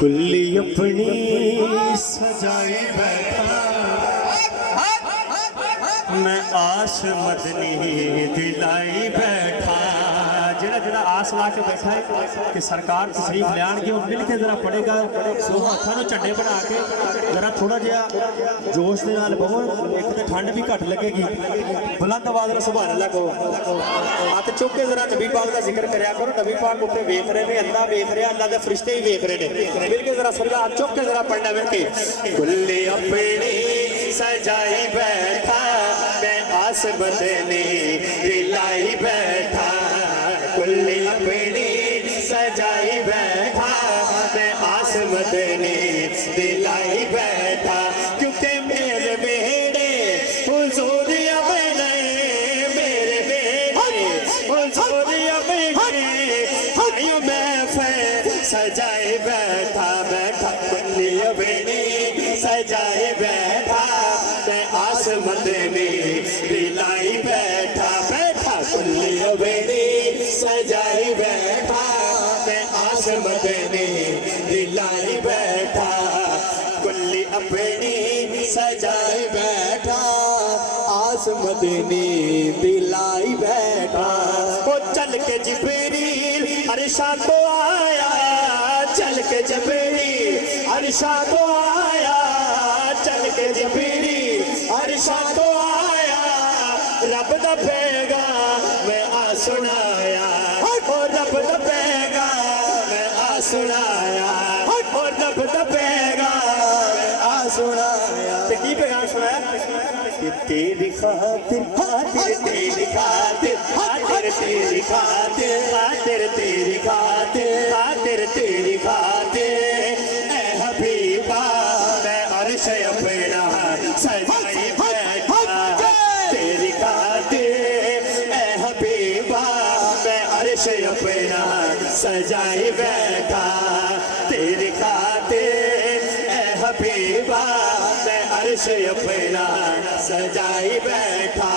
कुल्ली अपनी सजाए बैठा मैं आस मदनी दिलाई बैठा। जरा जरा आस ला के बैठा है कि सरकार तशरीफ लियाणगे और मिल के जरा पड़ेगा दो हाथों में झंडे बना के जरा थोड़ा जहा जोश के नाल बहो। एक तो ठंड भी घट लगेगी। बुलंद आवाज में सुभान अल्लाह कहो। हाथ चुक के जरा नबी पाक का जिक्र करया करो। नबी पाक उत्ते वेख रहे हैं, अल्लाह वेख रहा, अल्लाह के फरिश्ते ही वेख रहे हैं। मिल के जरा सरिया हाथ चुक के जरा पढ़ना मिल के। कुल्ली अपनी सजाई बैठा मैं आस बदनी दिलाई बैठा। कुल्ली अपनी सजाई बैठा मैं आस बदनी दिलाई बैठा। क्योंकि मेरे बेड़े हुजूरिया में गए, मेरे बेड़े हुजूरिया में गए, आयो मैं सजाए बैठा बैठा। कुल्ली अपनी सजाए बैठा मैं आस बदनी दिलाई बैठा बैठा। कुल्ली अपनी सजाई बैठा मैं आस मदनी दिलाई बैठा। कुल्ली अपनी सजाई बैठा आस मदनी दिलाई बैठा। वो चल के जिब्रील अरशा को आया, चल के जिब्रील अरशा को आया, चल के जिब्रील अरशा को आया। रब दा पैगाम मैं आ सुनाया, और रब दा पैगाम मैं आ सुनाया, और रब दा पैगाम मैं आ सुनाया। ते की पैगाम सुनाया कि तेरी खातिर खातिर तेरी खातिर खातिर तेरी खातिर खातिर तेरी खातिर खातिर तेरी खातिर ऐ हबीबा मैं अर्श अपना सजाई बैठा तेरी खातिर। ऐ हबीबा मैं अर्श अपना सजाई बैठा तेरी खातिर। ऐ हबीबा मैं अर्श अपना सजाई बैठा।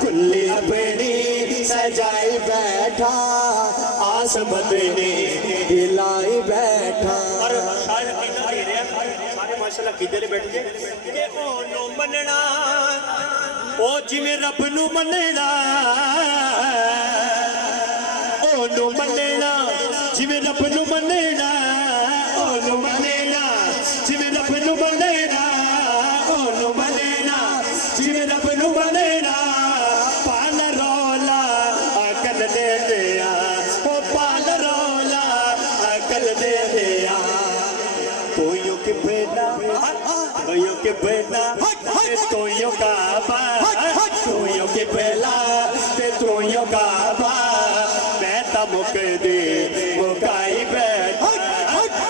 कुल्ली अपनी सजाई बैठा आस मदनी दिलाई बैठा। और शायद अकीदा दे रहे हैं सारे माशाल्लाह अकीदे ले बैठ के कि ओनू मनना ओ जिवें रब नू मनना, ओनू मनना जिवें रब नू मनना, ओनू मनना जिवें रब नू मनना, ओनू मनना जिवें रब नू मनना। पाल रौला अकल दे दिया, ओ पाल रौला अकल दे दिया। तोयों के बेटा तोयों के बेटा तोयों का बा, तोयों के बेला तोयों का बा। मैं ता मुक दे मुकाई बैठा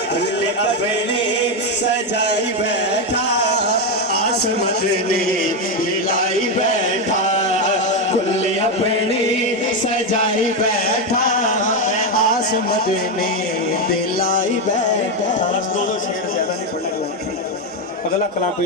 कुल्ली अपनी सजाई बैठा आस मदनी दिलाई बैठा। कुल्ली अपनी सजाई बैठा आस मदनी दिलाई बैठा। बस दो शेर ज्यादा नहीं पढ़ने। अगला कलाम